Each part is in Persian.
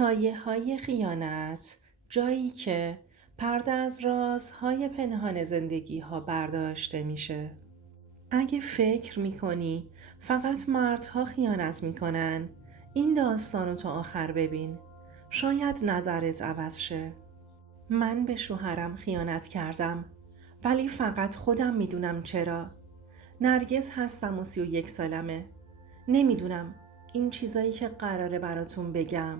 سایه‌های خیانت، جایی که پرده از رازهای پنهان زندگی‌ها برداشته میشه. اگه فکر میکنی فقط مردها خیانت میکنن، این داستان رو تا آخر ببین. شاید نظرت عوض شه. من به شوهرم خیانت کردم، ولی فقط خودم میدونم چرا. نرگس هستم و 31 سالمه. نمیدونم این چیزایی که قراره براتون بگم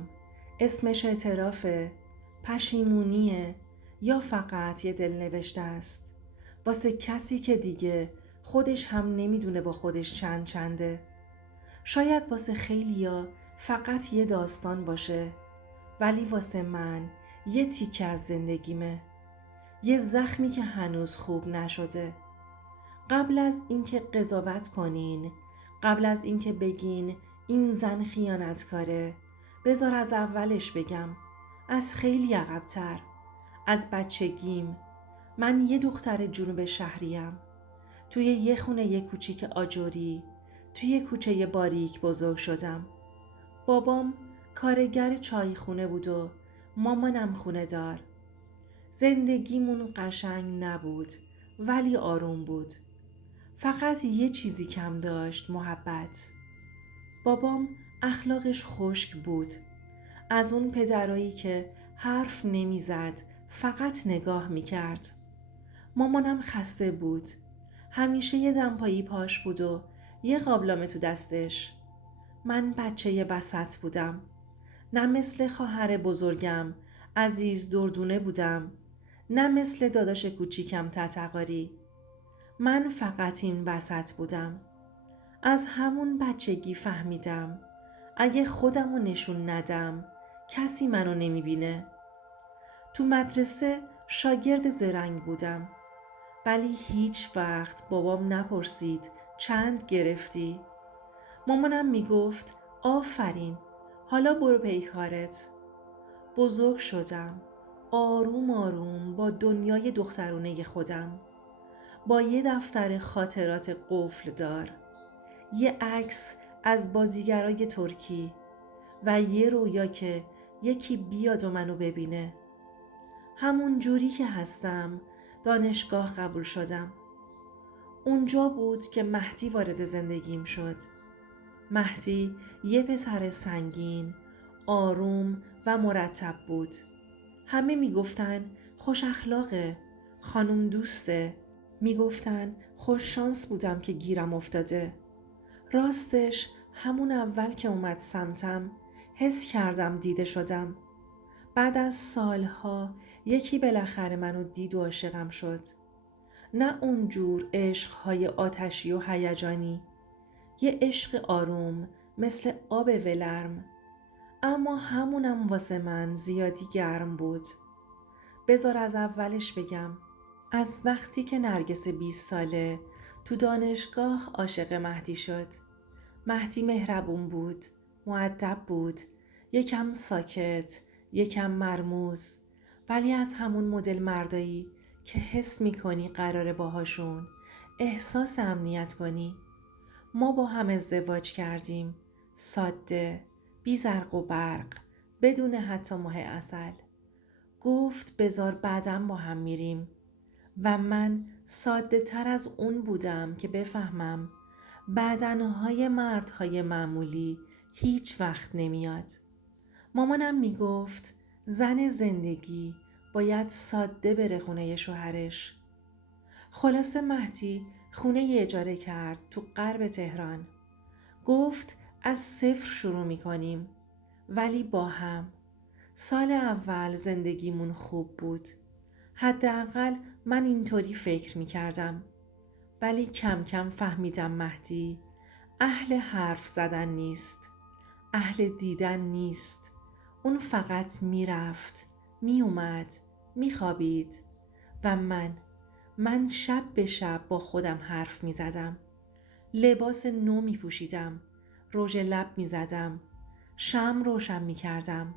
اسمش اعترافه، پشیمونیه، یا فقط یه دلنوشته است واسه کسی که دیگه خودش هم نمیدونه با خودش چنده. شاید واسه خیلیا فقط یه داستان باشه، ولی واسه من یه تیکه از زندگیمه، یه زخمی که هنوز خوب نشده. قبل از اینکه قضاوت کنین، قبل از اینکه بگین این زن خیانتکاره، بذار از اولش بگم. از خیلی عقب‌تر، از بچگیم. من یه دختر جنوب شهریم. توی یه خونه یه کوچیک آجوری، توی کوچه باریک بزرگ شدم. بابام کارگر چایخونه بود و مامانم خونه دار. زندگیمون قشنگ نبود، ولی آروم بود. فقط یه چیزی کم داشت، محبت. بابام اخلاقش خشک بود، از اون پدرایی که حرف نمیزد، فقط نگاه میکرد. مامانم خسته بود، همیشه یه دمپایی پاش بود و یه قابلمه تو دستش. من بچه وسط بودم، نه مثل خواهر بزرگم عزیز دردونه بودم، نه مثل داداش کوچیکم تتقاری. من فقط این وسط بودم. از همون بچگی فهمیدم اگه خودمو نشون ندم کسی منو نمیبینه. تو مدرسه شاگرد زرنگ بودم، ولی هیچ وقت بابام نپرسید چند گرفتی. مامانم میگفت آفرین، حالا برو پی کارت. بزرگ شدم، آروم آروم با دنیای دخترونه خودم، با یه دفتر خاطرات قفل دار، یه عکس از بازیگرای ترکی و یه رویا که یکی بیاد و منو ببینه. همون جوری که هستم دانشگاه قبول شدم. اونجا بود که مهدی وارد زندگیم شد. مهدی یه پسر سنگین، آروم و مرتب بود. همه میگفتن خوش اخلاقه، خانم دوسته. میگفتن خوش شانس بودم که گیرم افتاده. راستش همون اول که اومد سمتم حس کردم دیده شدم. بعد از سالها یکی بالاخره منو دید و عاشقم شد. نه اونجور عشقهای آتشی و هیجانی، یه عشق آروم مثل آب ولرم، اما همونم واسه من زیادی گرم بود. بذار از اولش بگم. از وقتی که نرگس 20 ساله تو دانشگاه عاشق مهدی شد. مهدی مهربون بود، مؤدب بود، یکم ساکت، یکم مرموز، ولی از همون مدل مردایی که حس میکنی قراره باهاشون احساس امنیت کنی. ما با هم ازدواج کردیم، ساده، بی زرق و برق، بدون حتی ماه عسل. گفت بذار بعدم با هم میریم و من ساده تر از اون بودم که بفهمم بدنهای مردهای معمولی هیچ وقت نمیاد. مامانم میگفت زن زندگی باید ساده بره خونه شوهرش. خلاصه مهدی خونه اجاره کرد تو غرب تهران. گفت از صفر شروع میکنیم، ولی با هم. سال اول زندگیمون خوب بود، حداقل من اینطوری فکر میکردم. ولی کم کم فهمیدم مهدی اهل حرف زدن نیست، اهل دیدن نیست. اون فقط میرفت، میومد، میخوابید و من شب به شب با خودم حرف میزدم. لباس نو میپوشیدم، رژ لب میزدم، شمع روشن میکردم،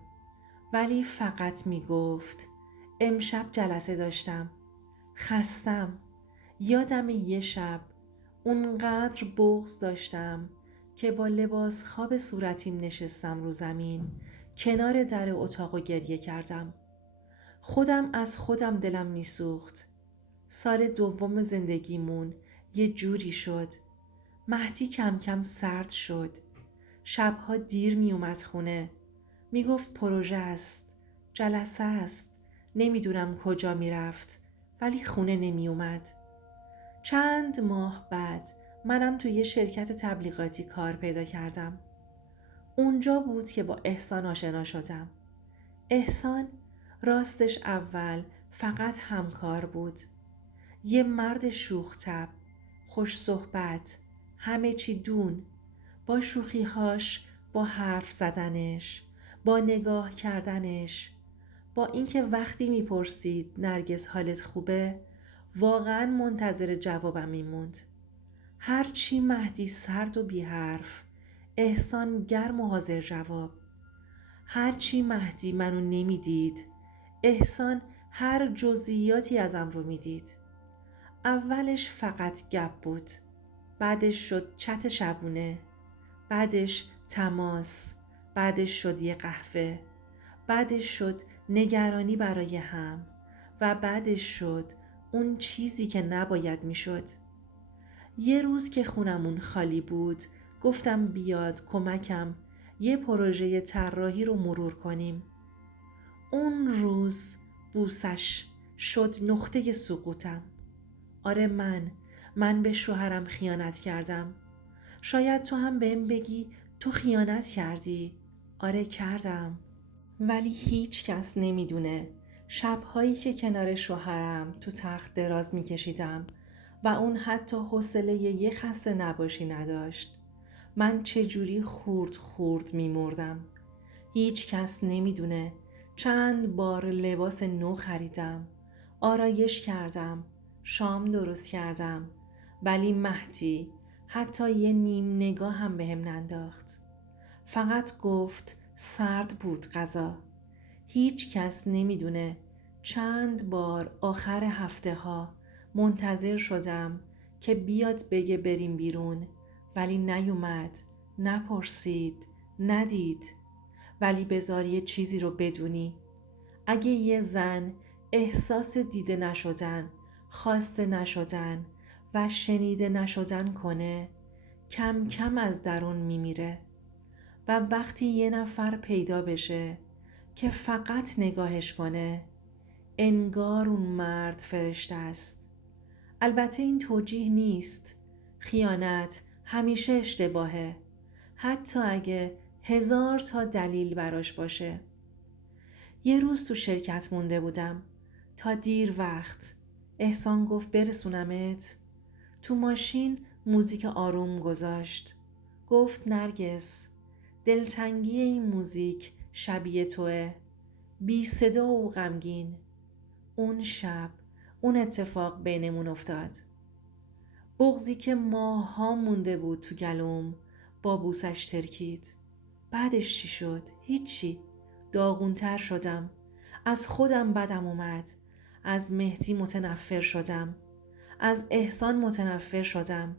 ولی فقط میگفت امشب جلسه داشتم، خستم. یادم یه شب اونقدر بغض داشتم که با لباس خواب صورتیم نشستم رو زمین کنار در اتاق گریه کردم. خودم از خودم دلم میسوخت. سال دوم زندگیمون یه جوری شد. مهدی کم کم سرد شد. شبها دیر می اومد خونه. می گفت پروژه است. جلسه است. نمیدونم کجا می رفت. ولی خونه نمی اومد. چند ماه بعد منم توی یه شرکت تبلیغاتی کار پیدا کردم. اونجا بود که با احسان آشنا شدم. احسان راستش اول فقط همکار بود. یه مرد شوخ طبع، خوش صحبت، همه چی دون، با شوخیهاش، با حرف زدنش، با نگاه کردنش، با اینکه وقتی میپرسید نرگس حالت خوبه واقعا منتظر جوابم میموند. هرچی مهدی سرد و بی حرف، احسان گرم و حاضر جواب. هرچی مهدی منو نمیدید، احسان هر جزئیاتی ازم رو میدید. اولش فقط گپ بود، بعدش شد چت شبونه، بعدش تماس، بعدش شد یه قهوه، بعدش شد نگرانی برای هم و بعدش شد اون چیزی که نباید میشد. یه روز که خونمون خالی بود گفتم بیاد کمکم یه پروژه طراحی رو مرور کنیم. اون روز بوسش شد نقطه سقوطم. آره من به شوهرم خیانت کردم. شاید تو هم بهم بگی تو خیانت کردی. آره کردم. ولی هیچ کس نمیدونه شبهایی که کنار شوهرم تو تخت دراز میکشیدم و اون حتی حوصله یه خسته نباشی نداشت. من چجوری خورد میمردم. هیچ کس نمیدونه چند بار لباس نو خریدم، آرایش کردم، شام درست کردم، ولی مهدی حتی یه نیم نگاه هم بهم ننداخت. فقط گفت سرد بود غذا. هیچ کس نمیدونه چند بار آخر هفته ها منتظر شدم که بیاد بگه بریم بیرون، ولی نیومد، نپرسید، ندید. ولی بذار یه چیزی رو بدونی، اگه یه زن احساس دیده نشدن، خواسته نشدن و شنیده نشدن کنه کم کم از درون میمیره و وقتی یه نفر پیدا بشه که فقط نگاهش کنه انگار اون مرد فرشته است. البته این توجیه نیست. خیانت همیشه اشتباهه، حتی اگه 1000 تا دلیل براش باشه. یه روز تو شرکت مونده بودم تا دیر وقت. احسان گفت برسونمت. تو ماشین موزیک آروم گذاشت. گفت نرگس دلتنگی این موزیک شبیه توه، بی صدا و غمگین. اون شب اون اتفاق بینمون افتاد. بغضی که ماها مونده بود تو گلوم با بوسش ترکید. بعدش چی شد؟ هیچی. داغونتر شدم. از خودم بدم اومد. از مهدی متنفر شدم. از احسان متنفر شدم.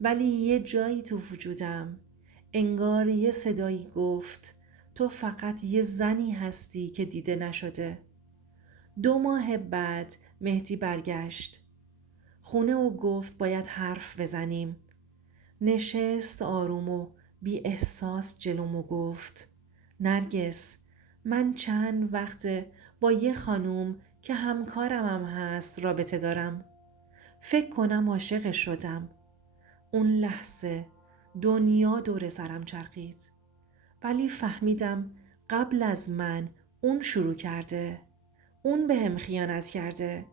ولی یه جایی تو وجودم انگار یه صدایی گفت تو فقط یه زنی هستی که دیده نشده. 2 ماه بعد مهدی برگشت خونه و گفت باید حرف بزنیم. نشست آروم و بی احساس جلوم و گفت نرگس من چند وقته با یه خانوم که همکارم هم هست رابطه دارم. فکر کنم عاشقش شدم. اون لحظه دنیا دور سرم چرخید. ولی فهمیدم قبل از من اون شروع کرده. اون بهم خیانت کرده.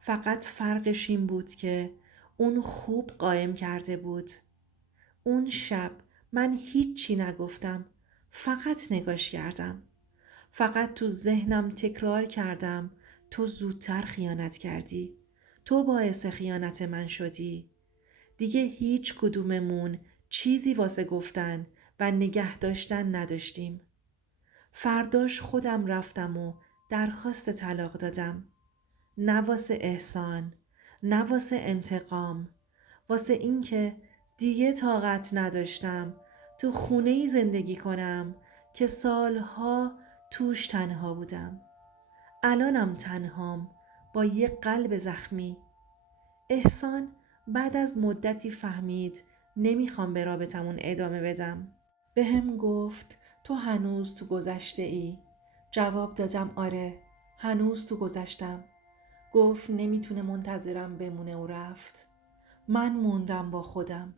فقط فرقش این بود که اون خوب قایم کرده بود. اون شب من هیچی نگفتم. فقط نگاش کردم. فقط تو ذهنم تکرار کردم تو زودتر خیانت کردی. تو باعث خیانت من شدی. دیگه هیچ کدوممون چیزی واسه گفتن و نگه داشتن نداشتیم. فرداش خودم رفتم و درخواست طلاق دادم. نه واسه احسان، نه واسه انتقام، واسه این که دیگه طاقت نداشتم تو خونه‌ای زندگی کنم که سالها توش تنها بودم. الانم تنهام با یه قلب زخمی. احسان بعد از مدتی فهمید نمیخوام به رابطمون ادامه بدم. بهم گفت تو هنوز تو گذشته ای. جواب دادم آره، هنوز تو گذشتم. گفت نمیتونه منتظرم بمونه و رفت. من موندم با خودم،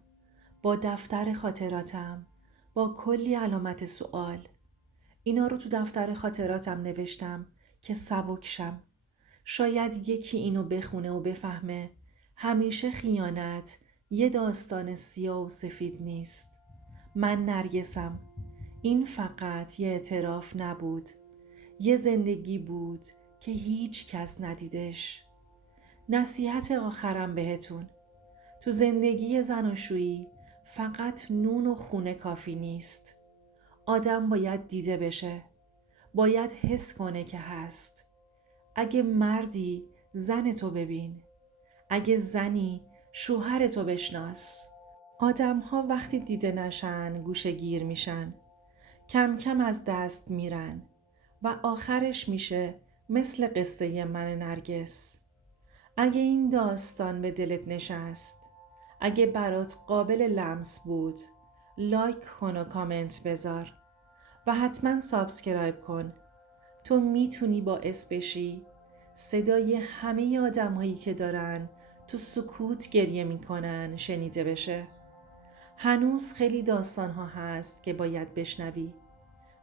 با دفتر خاطراتم، با کلی علامت سوال. اینا رو تو دفتر خاطراتم نوشتم که سبک شم. شاید یکی اینو بخونه و بفهمه همیشه خیانت یه داستان سیاه و سفید نیست. من نرگسم. این فقط یه اعتراف نبود. یه زندگی بود که هیچ کس ندیدش. نصیحت آخرم بهتون: تو زندگی زناشویی فقط نون و خونه کافی نیست. آدم باید دیده بشه. باید حس کنه که هست. اگه مردی زن تو ببین. اگه زنی شوهر تو بشناس. آدم ها وقتی دیده نشن گوشه گیر میشن. کم کم از دست میرن و آخرش میشه مثل قصه من نرگس. اگه این داستان به دلت نشست، اگه برات قابل لمس بود، لایک کن و کامنت بذار و حتما سابسکرایب کن. تو میتونی باعث بشی صدای همه آدم هایی که دارن تو سکوت گریه میکنن شنیده بشه. هنوز خیلی داستان ها هست که باید بشنوی.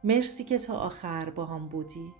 مرسی که تا آخر با هم بودی.